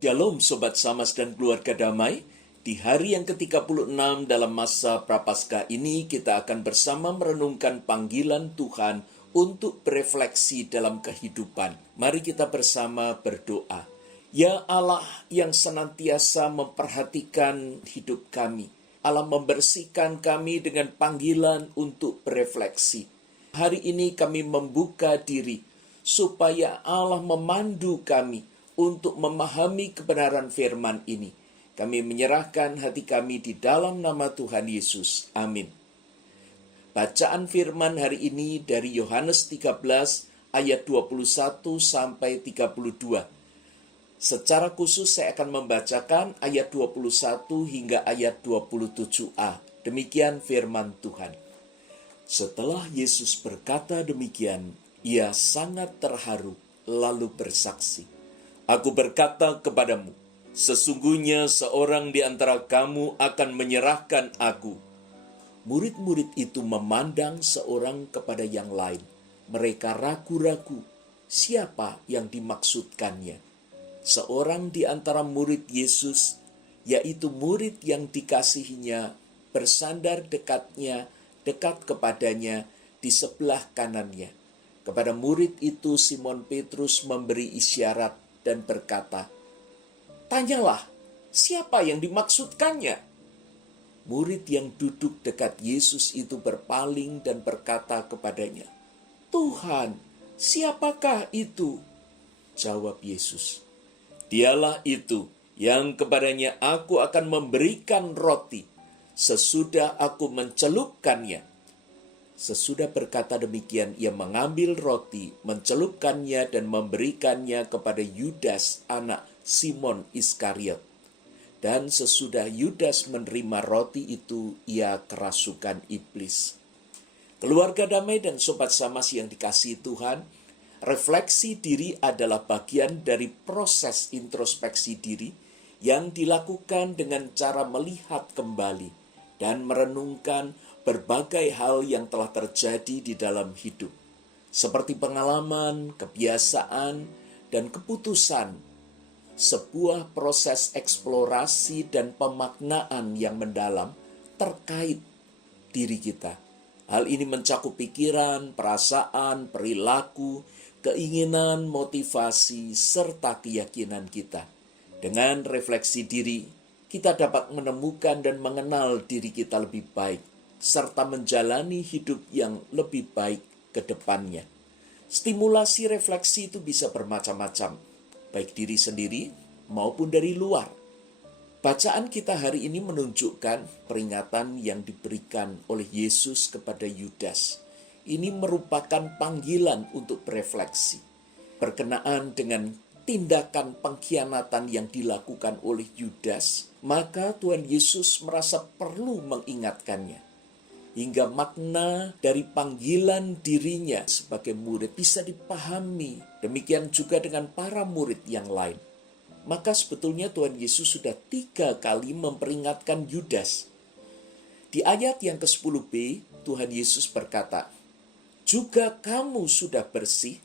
Shalom Sobat Samas dan keluarga damai. Di hari yang ke-36 dalam masa Prapaskah ini kita akan bersama merenungkan panggilan Tuhan untuk berefleksi dalam kehidupan. Mari kita bersama berdoa. Ya Allah yang senantiasa memperhatikan hidup kami. Allah membersihkan kami dengan panggilan untuk berefleksi. Hari ini kami membuka diri supaya Allah memandu kami untuk memahami kebenaran firman ini. Kami menyerahkan hati kami di dalam nama Tuhan Yesus. Amin. Bacaan firman hari ini dari Yohanes 13 ayat 21 sampai 32. Secara khusus saya akan membacakan ayat 21 hingga ayat 27a. Demikian firman Tuhan. Setelah Yesus berkata demikian, ia sangat terharu lalu bersaksi. Aku berkata kepadamu, sesungguhnya seorang di antara kamu akan menyerahkan aku. Murid-murid itu memandang seorang kepada yang lain. Mereka ragu-ragu, siapa yang dimaksudkannya? Seorang di antara murid Yesus, yaitu murid yang dikasihinya, bersandar dekat kepadanya di sebelah kanannya. Kepada murid itu Simon Petrus memberi isyarat dan berkata, "Tanyalah, siapa yang dimaksudkannya?" Murid yang duduk dekat Yesus itu berpaling dan berkata kepadanya, "Tuhan, siapakah itu?" Jawab Yesus, "Dialah itu yang kepadanya aku akan memberikan roti sesudah aku mencelupkannya." Sesudah berkata demikian, ia mengambil roti, mencelupkannya dan memberikannya kepada Yudas, anak Simon Iskariot. Dan sesudah Yudas menerima roti itu, ia kerasukan iblis. Keluarga damai dan sobat samas yang dikasihi Tuhan, refleksi diri adalah bagian dari proses introspeksi diri yang dilakukan dengan cara melihat kembali dan merenungkan berbagai hal yang telah terjadi di dalam hidup, seperti pengalaman, kebiasaan, dan keputusan. Sebuah proses eksplorasi dan pemaknaan yang mendalam terkait diri kita. Hal ini mencakup pikiran, perasaan, perilaku, keinginan, motivasi, serta keyakinan kita. Dengan refleksi diri, kita dapat menemukan dan mengenal diri kita lebih baik, serta menjalani hidup yang lebih baik ke depannya. Stimulasi refleksi itu bisa bermacam-macam, baik diri sendiri maupun dari luar. Bacaan kita hari ini menunjukkan peringatan yang diberikan oleh Yesus kepada Yudas. Ini merupakan panggilan untuk berefleksi, berkenaan dengan tindakan pengkhianatan yang dilakukan oleh Yudas, maka Tuhan Yesus merasa perlu mengingatkannya. Hingga makna dari panggilan dirinya sebagai murid bisa dipahami. Demikian juga dengan para murid yang lain. Maka sebetulnya Tuhan Yesus sudah 3 kali memperingatkan Yudas. Di ayat yang ke-10b, Tuhan Yesus berkata, "Juga kamu sudah bersih,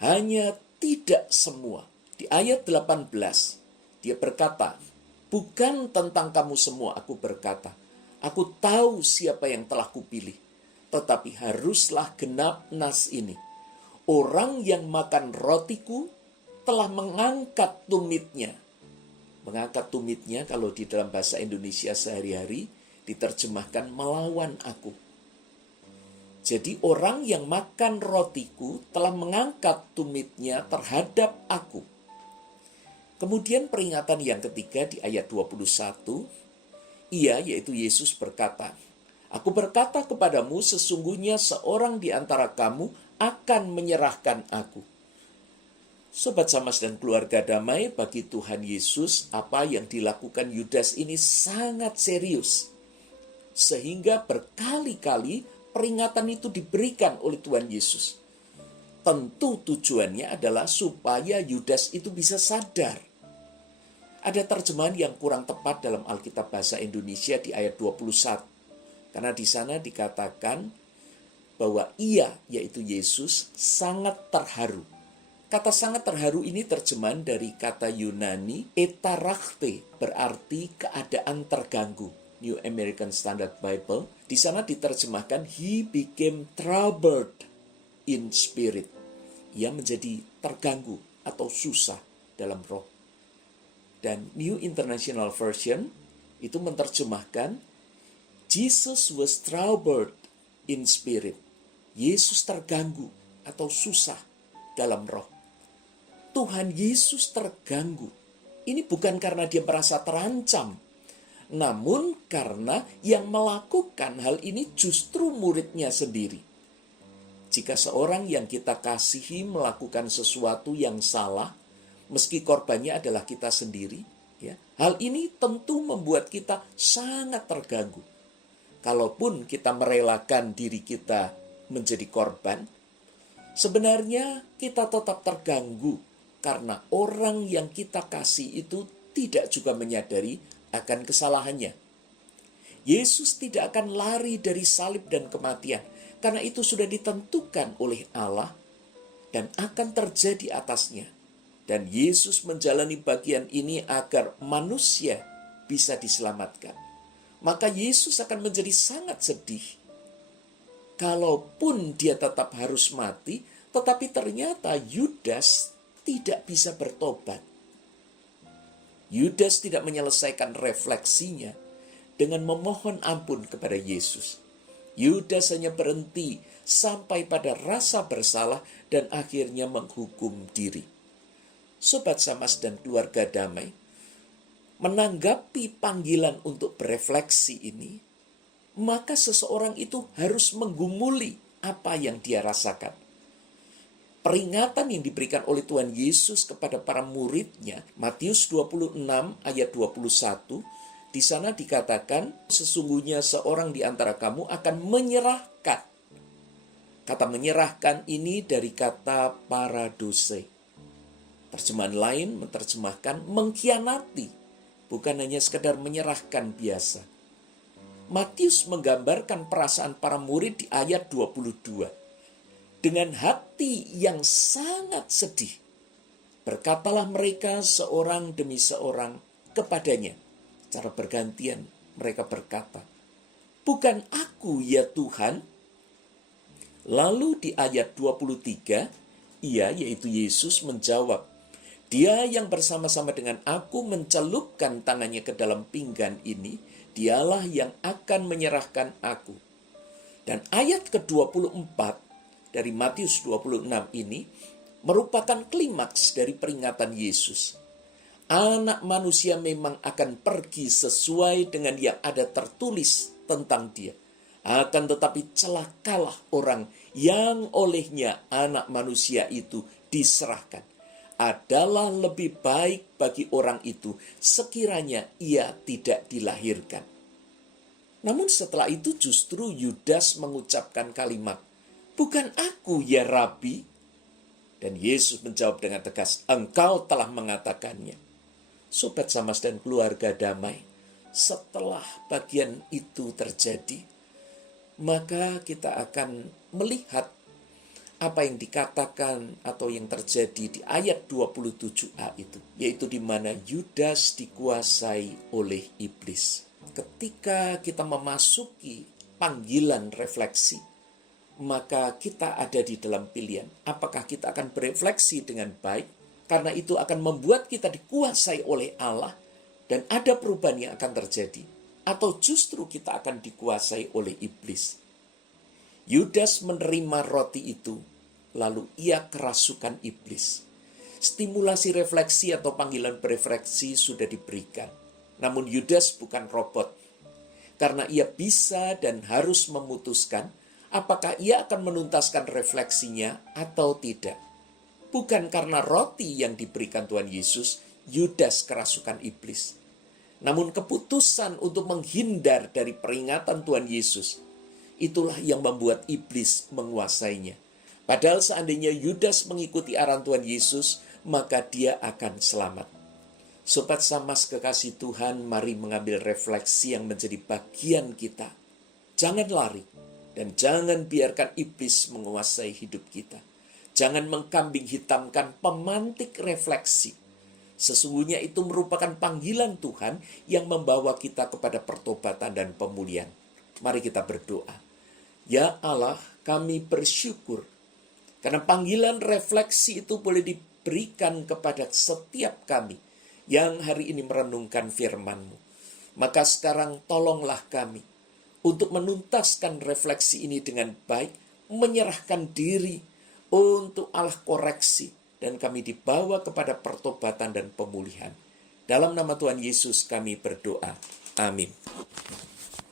hanya tidak semua." Di ayat 18, dia berkata, "Bukan tentang kamu semua aku berkata. Aku tahu siapa yang telah kupilih, tetapi haruslah genap nas ini. Orang yang makan rotiku telah mengangkat tumitnya." Mengangkat tumitnya kalau di dalam bahasa Indonesia sehari-hari diterjemahkan melawan aku. Jadi orang yang makan rotiku telah mengangkat tumitnya terhadap aku. Kemudian peringatan yang ketiga di ayat 21, ia, yaitu Yesus berkata, "Aku berkata kepadamu, sesungguhnya seorang di antara kamu akan menyerahkan aku." Sobat Samas dan keluarga damai, bagi Tuhan Yesus, apa yang dilakukan Yudas ini sangat serius. Sehingga berkali-kali peringatan itu diberikan oleh Tuhan Yesus. Tentu tujuannya adalah supaya Yudas itu bisa sadar. Ada terjemahan yang kurang tepat dalam Alkitab bahasa Indonesia di ayat 21. Karena di sana dikatakan bahwa ia, yaitu Yesus, sangat terharu Kata sangat terharu ini terjemahan dari kata Yunani etarachte, berarti keadaan terganggu. New American Standard Bible, di sana diterjemahkan he became troubled in spirit. Ia menjadi terganggu atau susah dalam roh. Dan New International Version itu menerjemahkan Jesus was troubled in spirit. Yesus terganggu atau susah dalam roh. Tuhan Yesus terganggu. Ini bukan karena dia merasa terancam, namun karena yang melakukan hal ini justru muridnya sendiri. Jika seorang yang kita kasihi melakukan sesuatu yang salah, meski korbannya adalah kita sendiri, ya, hal ini tentu membuat kita sangat terganggu. Kalaupun kita merelakan diri kita menjadi korban, sebenarnya kita tetap terganggu karena orang yang kita kasih itu tidak juga menyadari akan kesalahannya. Yesus tidak akan lari dari salib dan kematian, karena itu sudah ditentukan oleh Allah dan akan terjadi atasnya. Dan Yesus menjalani bagian ini agar manusia bisa diselamatkan. Maka Yesus akan menjadi sangat sedih kalaupun dia tetap harus mati, tetapi ternyata Yudas tidak bisa bertobat. Yudas tidak menyelesaikan refleksinya dengan memohon ampun kepada Yesus. Yudas hanya berhenti sampai pada rasa bersalah dan akhirnya menghukum diri. Sobat Samas dan keluarga damai, menanggapi panggilan untuk berefleksi ini, maka seseorang itu harus menggumuli apa yang dia rasakan. Peringatan yang diberikan oleh Tuhan Yesus kepada para muridnya, Matius 26 ayat 21, di sana dikatakan, sesungguhnya seorang di antara kamu akan menyerahkan. Kata menyerahkan ini dari kata paradose. Terjemahan lain menerjemahkan mengkhianati, bukan hanya sekedar menyerahkan biasa. Matius menggambarkan perasaan para murid di ayat 22. Dengan hati yang sangat sedih, berkatalah mereka seorang demi seorang kepadanya. Secara bergantian mereka berkata, "Bukan aku ya Tuhan?" Lalu di ayat 23, ia yaitu Yesus menjawab, "Dia yang bersama-sama dengan aku mencelupkan tangannya ke dalam pinggan ini, dialah yang akan menyerahkan aku." Dan ayat ke-24 dari Matius 26 ini merupakan klimaks dari peringatan Yesus. Anak manusia memang akan pergi sesuai dengan yang ada tertulis tentang dia. Akan tetapi celakalah orang yang olehnya anak manusia itu diserahkan. Adalah lebih baik bagi orang itu sekiranya ia tidak dilahirkan. Namun setelah itu justru Yudas mengucapkan kalimat, "Bukan aku ya Rabi?" Dan Yesus menjawab dengan tegas, "Engkau telah mengatakannya." Sobat Samas dan keluarga damai, setelah bagian itu terjadi, maka kita akan melihat apa yang dikatakan atau yang terjadi di ayat 27a itu, yaitu di mana Yudas dikuasai oleh iblis. Ketika kita memasuki panggilan refleksi, maka kita ada di dalam pilihan. Apakah kita akan berefleksi dengan baik? Karena itu akan membuat kita dikuasai oleh Allah dan ada perubahan yang akan terjadi. Atau justru kita akan dikuasai oleh iblis. Yudas menerima roti itu, lalu ia kerasukan iblis. Stimulasi refleksi atau panggilan berefleksi sudah diberikan. Namun Yudas bukan robot. Karena ia bisa dan harus memutuskan apakah ia akan menuntaskan refleksinya atau tidak. Bukan karena roti yang diberikan Tuhan Yesus, Yudas kerasukan iblis. Namun keputusan untuk menghindar dari peringatan Tuhan Yesus, itulah yang membuat iblis menguasainya. Padahal seandainya Yudas mengikuti arahan Tuhan Yesus, maka dia akan selamat. Sobat Samas kekasih Tuhan, mari mengambil refleksi yang menjadi bagian kita. Jangan lari. Dan jangan biarkan iblis menguasai hidup kita. Jangan mengkambing hitamkan pemantik refleksi. Sesungguhnya itu merupakan panggilan Tuhan yang membawa kita kepada pertobatan dan pemulihan. Mari kita berdoa. Ya Allah, kami bersyukur karena panggilan refleksi itu boleh diberikan kepada setiap kami yang hari ini merenungkan firman-Mu. Maka sekarang tolonglah kami untuk menuntaskan refleksi ini dengan baik, menyerahkan diri untuk Allah koreksi, dan kami dibawa kepada pertobatan dan pemulihan. Dalam nama Tuhan Yesus kami berdoa. Amin.